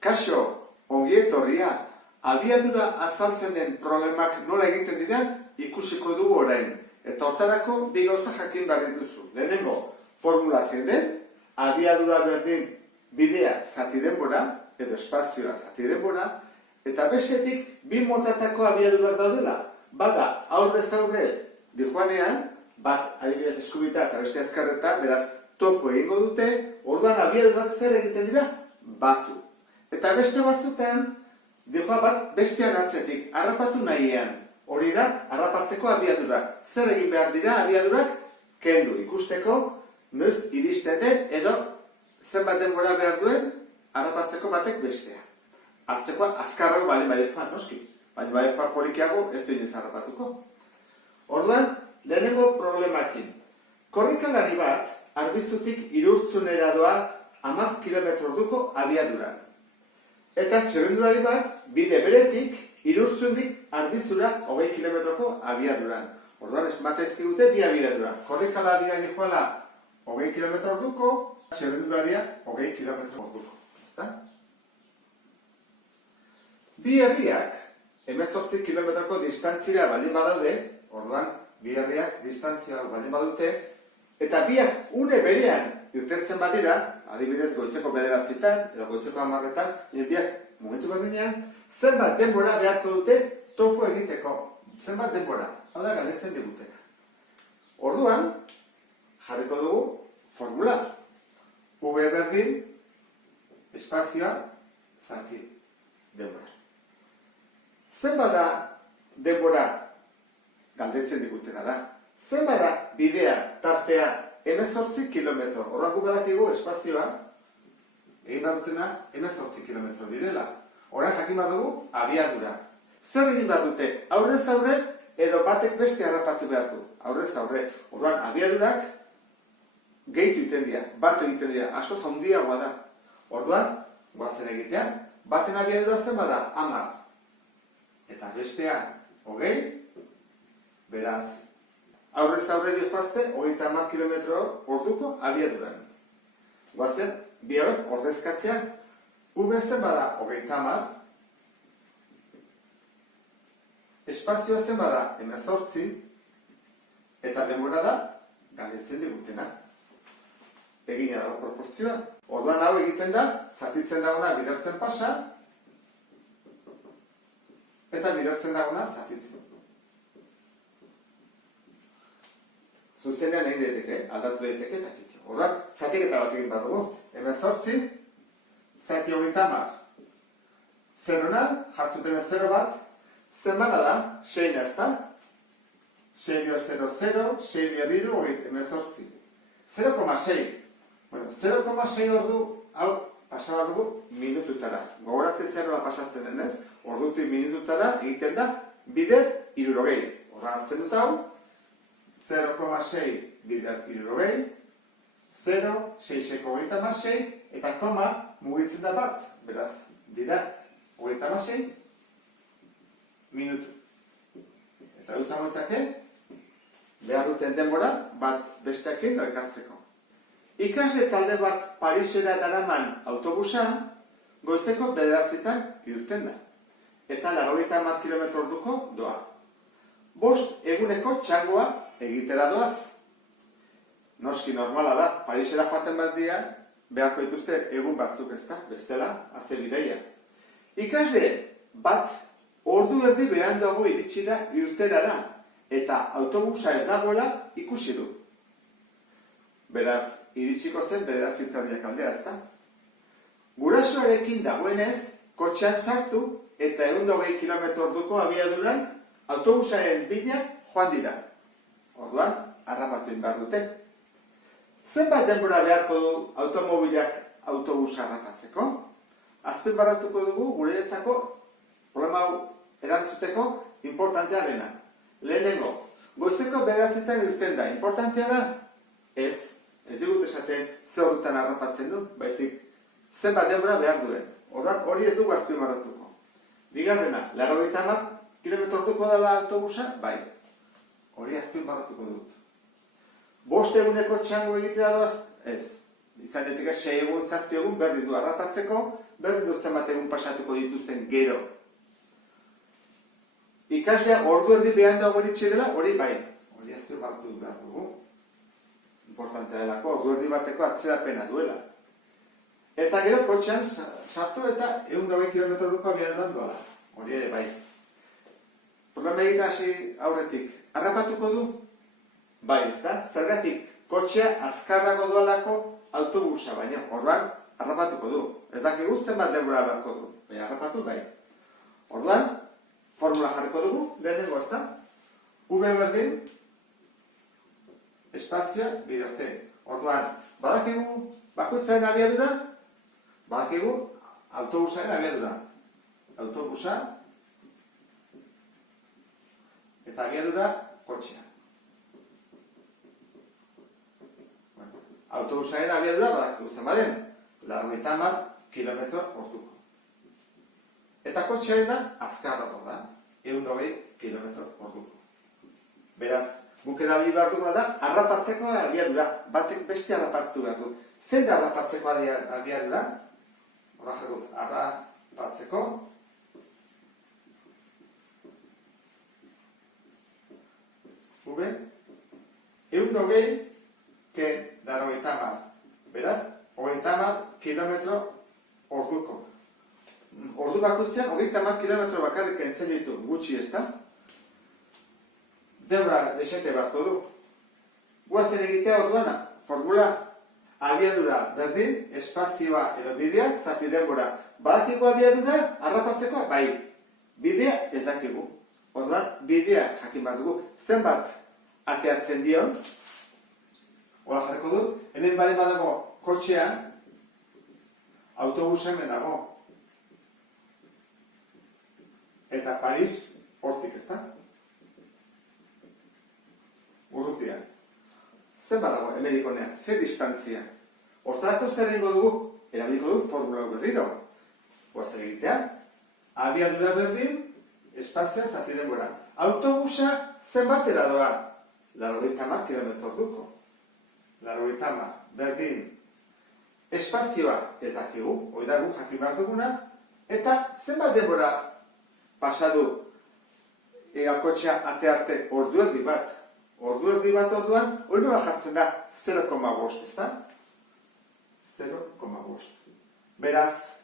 Kaixo, ongi etorria, abiadura azaltzen den problemak nola egiten diren ikusiko dugu orain. Eta hortarako bi gauza jakin behar dituzu. Lehenengo, formula zein den, abiadura berdin bidea zati denbora, edo espazioa zati denbora, eta bestetik bi motatako abiadurak daudela. Bada, aurrez aurre dijoanean, bat adibidez eskubita eta beste azkarreta, beraz topo egingo dute, orduan abiadurak zer egiten dira? Batu. Eta beste batzutan, dijoa bat bestean atzetik, harrapatu nahian. Hori da, harrapatzeko abiadura. Zer egin behar dira abiadurak? Kendu ikusteko, noiz iristen den, edo zenbat denbora behar duen, harrapatzeko batek bestea. Atzekoa azkarrago bali joan, noski. Baina bai joan polikiago ez du inoiz harrapatuko. Orduan, lehenengo problemakin. Korrikalari bat, Arbizutik Irurtzunera doa 10 km orduko abiaduran. Eta txirrindulari bat, bide beretik, Irurtzundik Arbizura 20 kilometroko abiaduran. Orduan, esmata ezkigute bi abiadura. Korrikalaria dijoala 20 km orduko, txirrindularia 20 km orduko. Ezta? Bi herriak, 18 kilometroko distantzia baldin badaude, orduan, bi herriak distantzia baldin badute, eta biak une berean irtetzen badira, adibidez goizeko 9:00 edo goizeko 10:00, biak momentu berdinean, zenbat denbora beharko dute topo egiteko. Zenbat denbora, hau da galdetzen digutena. Orduan, jarriko dugu formula. V berdin, espazioa, zati, denbora. Zenbat da denbora galdetzen digutena da? Zenbat da bidea, tartea, 18 kilometro. Horrak badakigu espazioa, egin behar dutena 18 kilometro direla. Horan jakin behar dugu abiadura. Zer egin behar dute? Aurrez aurre edo batek beste harrapatu behar du. Aurrez aurre. Orduan abiadurak gehitu egiten dira, batu egiten dira, asko handiagoa da. Orduan, goazen egitean, baten abiadura zenbat da 10. Eta bestea 20, beraz, aurrez aurre dijoazte, 30 km orduko abiaduran. Goazen, bi hauek ordezkatzea, V zenbat da 30, espazioa zenbat da 18, eta denbora da galdetzen digutena. Egina dago proportzioa. Orduan hau egiten da, zatitzen dagona bidertzen pasa, eta bidertzen dagona zatitzen. Zuzenean egin daiteke, aldatu daiteke eta kitxo. Orduan, zatiketa bat egin bat dugu. 18, zati 30. Zerona, jartzuten 0 bat, zenbana da, 6 ez da? 6 dio 0, 0, 6 dio riru, 18. 0,6. Bueno, 0,6 ordu, hau, pasabar dugu minututara. Gogoratzen 0 pasatzen denez, ordutik minututara egiten da, bider 60. Horra hartzen dut hau, 0,6 bider 60, 0, 6eko 36, eta koma mugitzen da bat, beraz, dira 36 minutu. Eta duzango izake, behar duten denbora, bat besteakin elkartzeko. Ikasle talde bat Parisera daraman autobusa, goizeko 9:00 irten da. Eta 80 km orduko doa. 5 eguneko txangoa egitera doaz. Noski normala da, Parisera joaten bat dira, beharko dituzte egun batzuk ezta, bestela, haze bideia. Ikasle bat ordu erdi beranduago iritsi da irterara, eta autobusa ez dagoela ikusi du. Beraz, iritsiko zen 9:00 aldea ezta. Gurasoarekin dagoenez, kotxean sartu eta 120 km orduko abiaduran autobusaren bila joan dira. Orduan, harrapatu behar dute. Zenbat denbora beharko du automobilak autobusa harrapatzeko? Azpimarratuko dugu guretzako problema hau erantzuteko importantea dena. Lehenengo, goizeko 9:00 irten da. Importantea da? Ez digut esaten ze ordutan harrapatzen du, baizik zenbat denbora behar duen. Orduan, hori ez dugu azpimarratuko. Bigarrena, 80 km orduko dela autobusa? Bai. Hori azpimarratuko dut. 5 eguneko txango egitea doaz? Ez. Izan daiteke 6 egun, 7 egun berdin du harrapatzeko, berdin du zenbat egun pasatuko dituzten gero. Ikaslea ordu erdi behan dago iritsi dela, hori bai. Hori azpimarratu behar dugu. Importantea delako, ordu erdi bateko atzerapena duela. Eta gero kotxean sartu eta 120 km/h abiaduran doala. Hori ere bai. Problema egiten hasi aurretik. Harrapatuko du? Bai, ez da? Zergatik kotxea azkarrago doalako autobusa, baina orduan harrapatuko du. Ez dakigu zenbat denbora beharko du. Baina harrapatu bai. Orduan, formula jarriko dugu, lehenengo ez da? V berdin, espazioa bidarte. Orduan, badakigu bakoitzaren abiadura, badakigu autobusaren abiadura. Autobusa eta abiadura kotxea. Autobusaren abiadura badakigu zenbaden, 80 km/h. Eta kotxearena azkarrago da, 120 km/h. Beraz, guk erabili behar duguna da, harrapatzeko abiadura, batek beste harrapatu behar du. Zein da harrapatzeko abiadura? Hora jarrut, harrapatzeko V 120 ke 80. Beraz, 80 km/h. Ordu bakoitzean, 30 km bakarrik kentzen ditu, gutxi ez da? Denbora desente batko du. Guazen egitea orduana, formula abiadura berdin, espazioa edo bidea, zati denbora. Badakigu abiadura, harrapatzeko, bai, bidea ez dakigu. Orduan, bidea jakin behar dugu. Zenbat ateatzen dion, hola jarriko dut, hemen bale badago kotxean, autobusa hemen dago. Eta Paris, hortik ez da? Urrutia. Zer badago, hemenikonean, zer distantzia. Hortarako zer egingo dugu, erabiliko dugu formula berriro. Guazen egitea, abiadura berdin, espazioa zati denbora. Autobusa zenbatera doa? 80 km/h. 80 berdin. Espazioa ez dakigu, hori da gu jakin behar duguna, eta zenbat denbora pasadu kotxea ate arte ordu erdi bat. Ordu erdi bat orduan, hori nola jartzen da 0,5, ez da? 0,5. Beraz,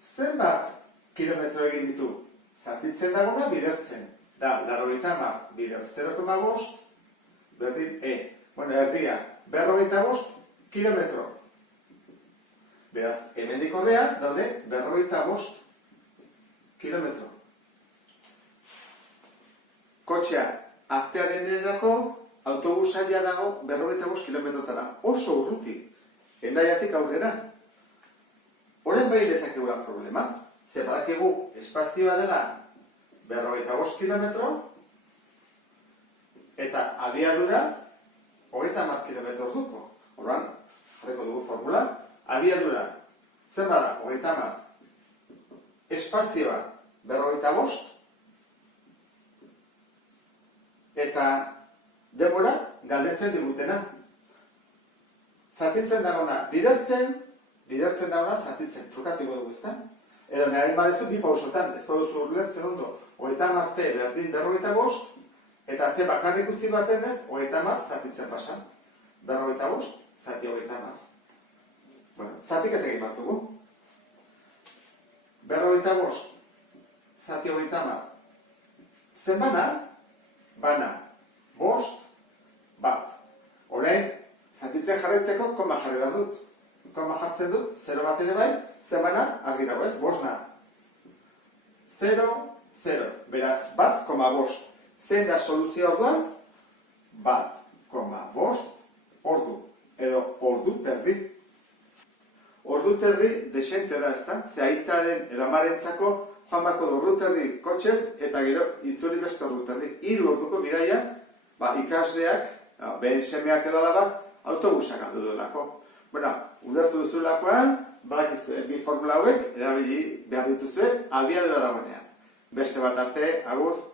zenbat kilometro egin ditu? Zatitzen dagona bidertzen. Da, 80 bider 0,5, berdin Bueno, erdia, 45 kilometro. Beraz, hemendik horrean daude 45 kilometro. Kotxea atearen erako autobusaia dago 45 kilometrotara. Oso urruti. Hendaiatik aurrera. Horren bai dezakegula problema. Ze badakigu espazioa dela 45 kilometro eta abiadura 30 kilometro orduko. Horran, jarriko dugu formula. Abiadura, zer bada, 30. Espazioa, 45. Eta denbora, galdetzen digutena. Zatitzen dagona, bidertzen dagona, zatitzen. Trukatiko dugu, ezta? Edo nahi badezu bi pausotan, ez duzu urlertzen ondo. 30 arte berdin 45, eta arte bakarrik utzi baten ez, 30 zatitzen pasan. 45, zati 30. Bueno, zatiketa egin bat dugu. 45, zati 30. Zenbana? Bana. 5, bat. Orain, zatitzen jarraitzeko, koma jarri behar dut. Koma jartzen dut, 0 bat ere bai, zenbana, argi dago ez, 5. 0, 0. Beraz, 1,5. Zein da soluzio orduan? 1,5 ordu. Edo ordu terdi. Ordu terdi desente da, ezta? Ze aitaren edo amarentzako joan bako da ordu terdi kotxez eta gero itzuli beste ordu terdi. 3 orduko bidaia, ikasleak, behen semeak edo alabak, autobusak aldu duelako. Bueno, ulertu duzulakoan, badakizue, bi formula hauek erabili behar dituzue, abiadura dagoenean. Beste bat arte, agur.